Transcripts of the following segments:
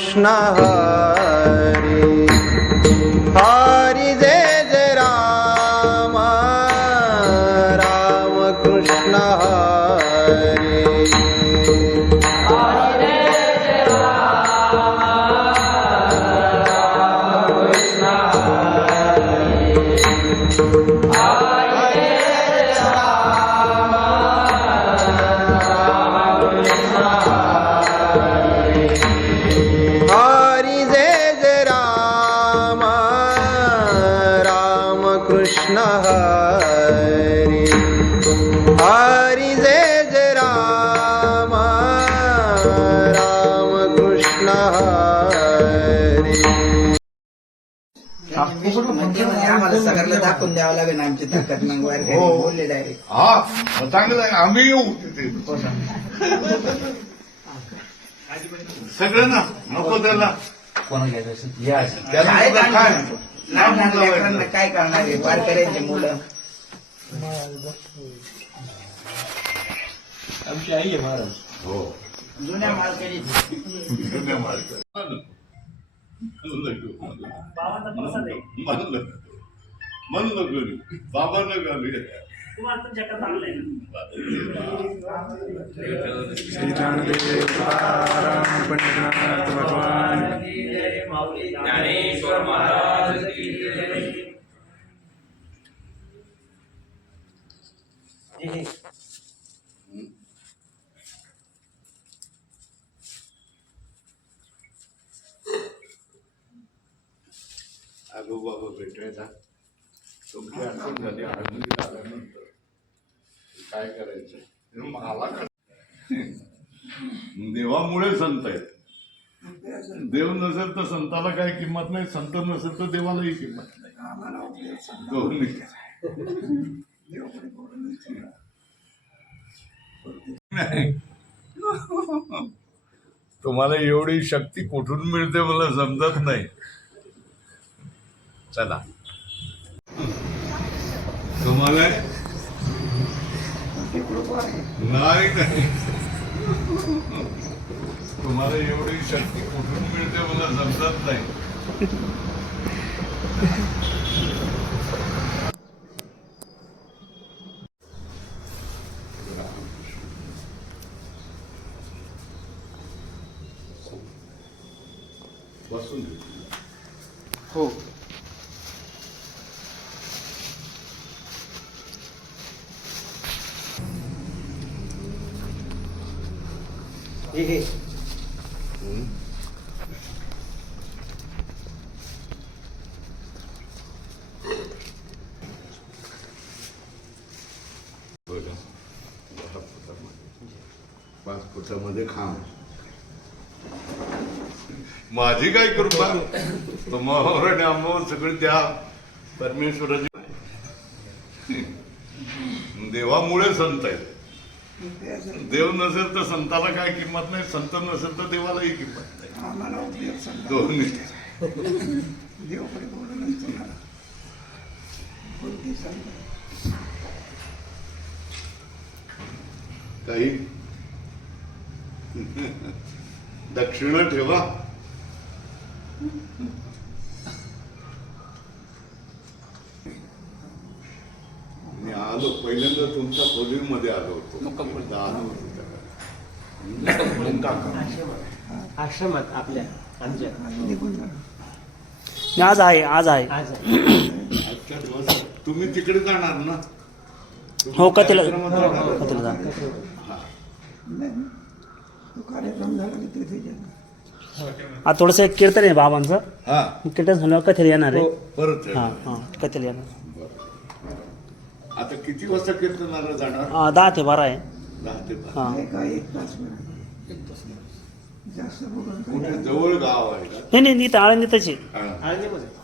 কৃষ্ণ सगळ्यांना दाखवून द्यावं लागेल आमची ताकद. मग वर हो. बोलले डायरेक्ट हा मग चांगलं आहे. आम्ही येऊ तिथे. सगळं ना नको त्याला. त्याला काय तुला काय? लहान लहान लेकरांना काय करणार आहे? वारकऱ्यांची मुलं. हो. जुन्या मालकरी धन्यवाद म्हणलं म्हणलं घरी बाबांना घाली ज्ञानेश्वर महाराज की जय आजो बाबा भेटायचा आठवण झाली आल्यानंतर काय करायचं? मला देवामुळे संत आहेत. देव नसेल तर संताला काय किंमत नाही संत नसेल तर देवालाही किंमत नाही. तुम्हाला एवढी शक्ती कुठून मिळते मला समजत नाही. चला. तुम्हाला नाही नाही. तुम्हाला एवढी शक्ती कुठून मिळते मला समजत नाही बसून घे. हो बरं. दहा फुटामध्ये. पाच फुटामध्ये खांब माझी काय कृपा? तुम्हाला आम्हाला सगळं द्या परमेश्वराची देवामुळे संत आहेत. देव नसेल तर संताला काय किंमत नाही संत नसेल तर देवालाही किंमत नाही. दोन्ही. काही दक्षिणा ठेवा. मी आलो पहिल्यांदा तुमच्या खोलीमध्ये आलो होतो. आलो होतो. आश्रमात आपल्या आमच्या आज आहे आज आहे. आज आजच्या दिवसात तुम्ही तिकडे जाणार ना? हो, जाणार. हा. आज थोडंसं एक कीर्तन आहे बाबांचं. हा. कीर्तन झाल्यावर कथेला येणार आहे. परत हा. हा कथेला येणार. आता किती वाजता कीर्तनाला जाणार? हा, दहा ते बारा आहे. दहा ते बारा. हा. कुठे? जवळ गाव आहे का? नाही नाही इथं आळंदीतच आहे. हा.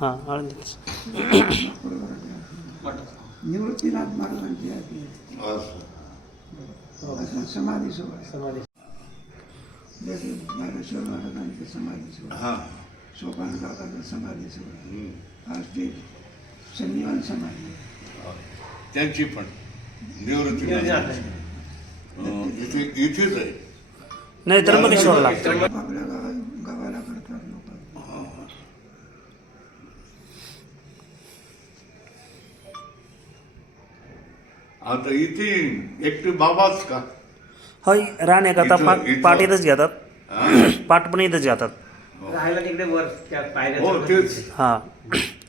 हा आळंदीतच. निवृत्तीनाथ महाराजांची असं. समाधी सोहळा समाधी जसे ज्ञानेश्वर महाराजांची समाधी सोहळा समाधी सोहळा आज ते संजीवन समाधी त्यांची पण निवृत्ती इथे इथेच आहे. नाही करतात लोक आता इथे एकटे बाबाच का? होय राहण्याकरता इथं- पाठ इथं- पाठ इथंच घेतात. हा? पाठ पण इथंच घेतात. राहायला तिकडे वर त्या पायऱ्या हो तेच. हा.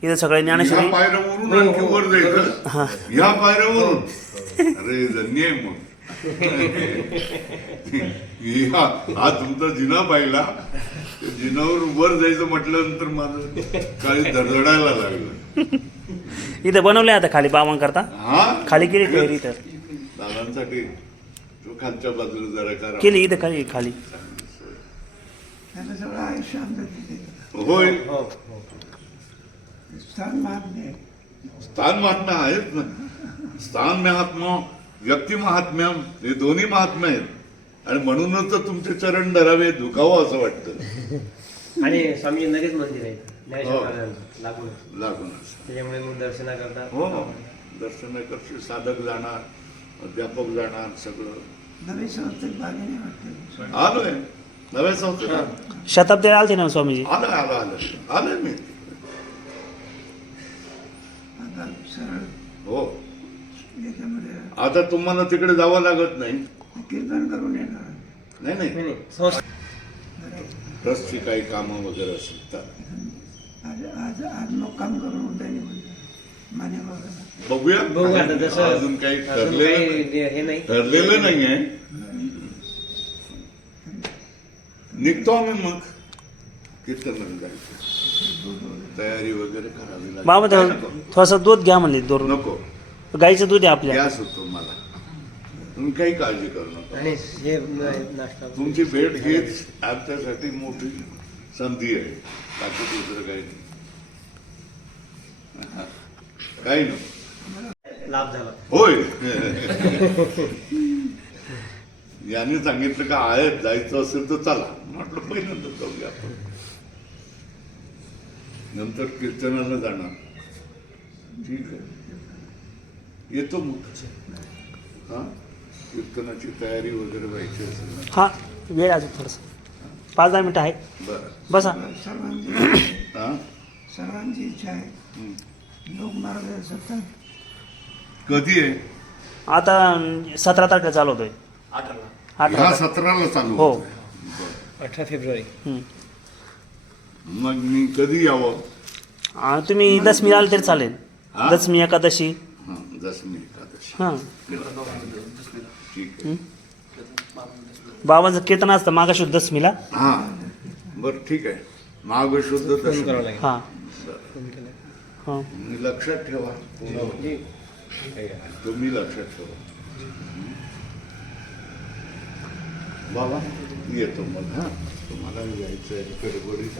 इथं सगळे ह्या ज्ञानेश्वरी पायऱ्यावरून आणखी वर जायचं? ह्या पायऱ्यावरून? अरे धन्य आहे मग ह्या हा तुमचा जिना पाहिला. त्या जिनावर वर जायचं म्हटल्यानंतर माझं काही धडधडायला लागलं. इथं बनवले आता खाली बाबांकरता हा? खाली केली ठेवली इथं. दादांसाठी. खालच्या बाजूला जरा करा. केली इथं खाली खाली. त्याला सगळं आयुष्य आमचं तिथे. होय. हो स्थान महात्म्य स्थान महात्म्य आहेत ना. स्थान महात्मा व्यक्ती महात्म्य हे दोन्ही महात्म्य आहेत. आणि म्हणूनच तर तुमचे चरण धरावे दुखावं असं वाटतं. आणि स्वामी लगेच मंदिर आहे. ज्ञानेश्वर हो. महाराजांचं. लागून. लागूनच त्याच्यामुळे मग दर्शना करता. हो. दर्शन करते साधक जाणार अध्यापक जाणार सगळं. नवी संस्थेत बागेने वाटतं. आलोय नव्या संस्थेत शताब्दी आलते ना स्वामीजी? आलं आलं आलं. आलोय मी. आता सरळ हो. याच्यामध्ये आता तुम्हाला तिकडे जावं लागत नाही. कीर्तन करून येणार नाही नाही. नाही, नाही. संस्था ट्रस्टची काही कामं वगैरे असतील तर आज आज आज मुक्काम करून उद्या निघून मान्यवर बघूया. बघू आता जसं अजून काही अजून ठरलेलं काही हे नाही. ठरलेलं नाही आहे निघतो आम्ही मग. कीर्तन जायचं. तयारी वगैरे करावी लागेल. बाबा काय तेव्हा नको? थोडंसं दूध घ्या म्हणले दोन नको. गाईचं दूध आहे आपल्या. गॅस होतो मला. तुम्ही काही काळजी करू नका. आणि हे नाश्ता. तुमची भेट हीच आमच्यासाठी मोठी संधी आहे. बाकी दुसरं काही नाही. हा. काही नको. लाभ झाला. होय. याने सांगितलं का आहेत जायचं असेल तर चला. म्हटलं पहिल्यांदा जाऊया आपण. नंतर कीर्तनाला जाणार. ठीक आहे. येतो मग. हा? कीर्तनाची तयारी वगैरे व्हायची असेल हा वेळ अजून थोडंसं. पाच दहा मिनिटं आहे. बरं. बसा. सर्वांची हा? सर्वांची इच्छा आहे. लोकमार्ग सत्ता कधी आहे? आता सतरा तारखेला चालू होतोय. ह्या अठरा सतराला चालू हो. होतंय. बरं. अठरा फेब्रुवारी. मग मी कधी यावं? आ, तुम्ही दसमी आले तरी चालेल. हा? दसमी एकादशी. हा दसमी एकादशी. हां. ठीक आहे. बाबांचं कीर्तन असतं मागाशुद्ध दसमीला. हा. बर ठीक आहे. माग शुद्ध फोन करावा लागेल. हां. हां. तुम्ही लक्षात ठेवा. तुम्ही लक्षात ठेवा बाबा येतो मग हां तुम्हाला यायचं आहे गडबडीत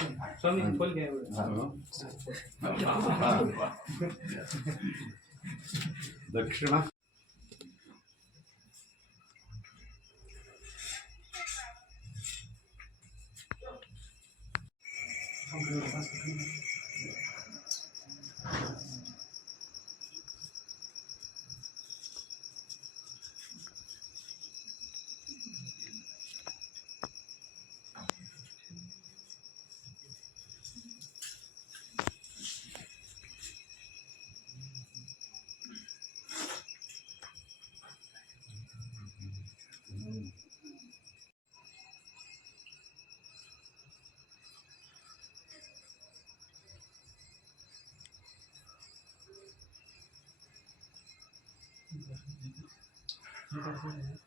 या. मीच करू. या. रामकृष्ण फळं Gracias.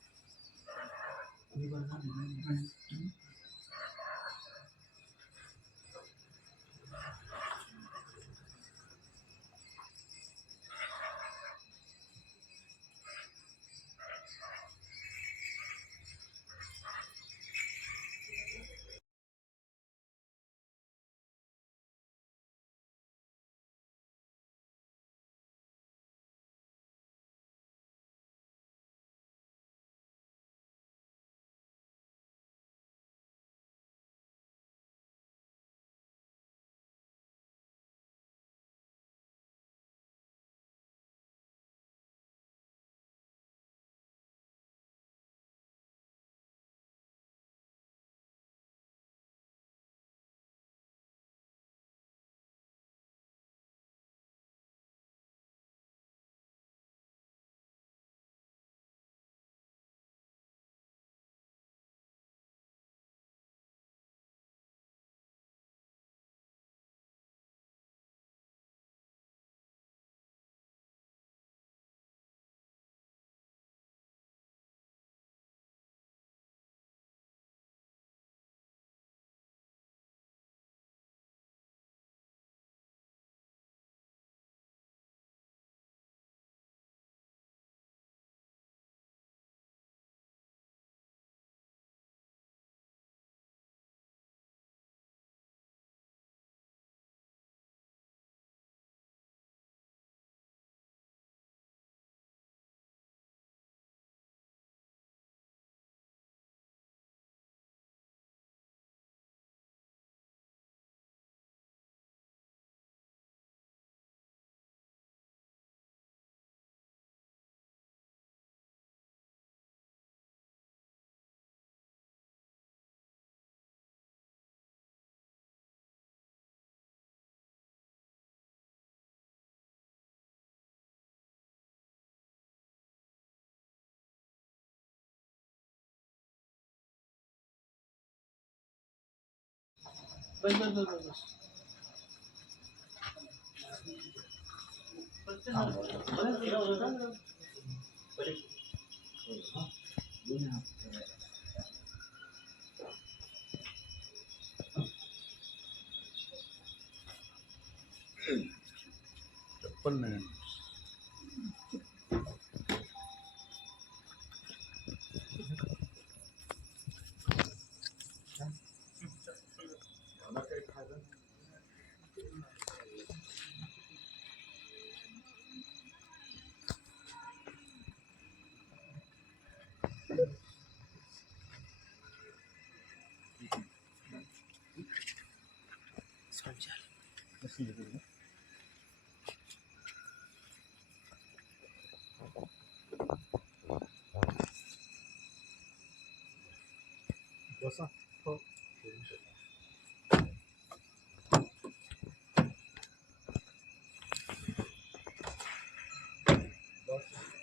बिळं द्या हो, हा. दक्षिणा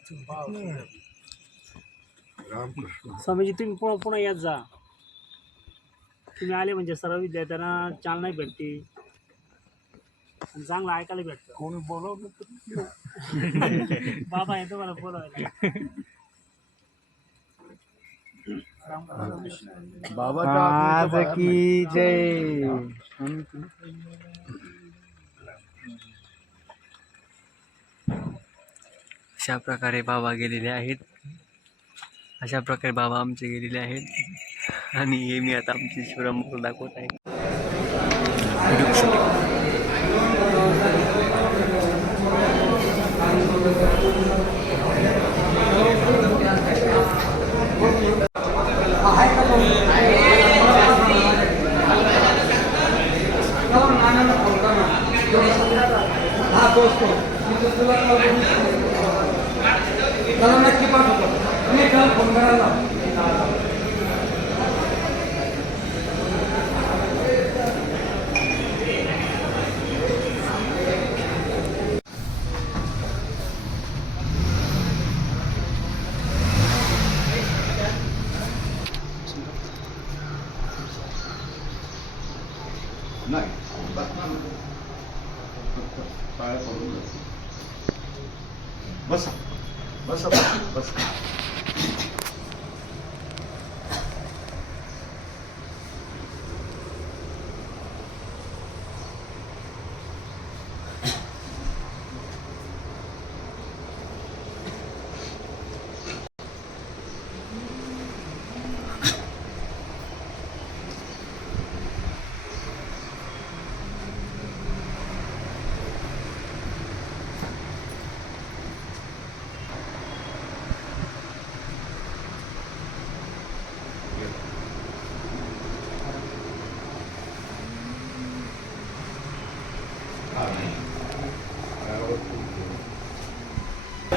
चप्पल नाही स्वामीजी तुम्ही पुन्हा पुन्हा यात जा. तुम्ही आले म्हणजे सर्व विद्यार्थ्यांना चालना भेटते. आणि चांगलं ऐकायला भेटतं. कोणी बोलवलं तर बाबा आहे तुम्हाला बोलवायला. आज की जय. अशा प्रकारे बाबा गेलेले आहेत. अशा प्रकारे बाबा आमचे गेलेले आहेत. आणि हे मी आता आमची शिवराम दाखवत आहे. Video shooting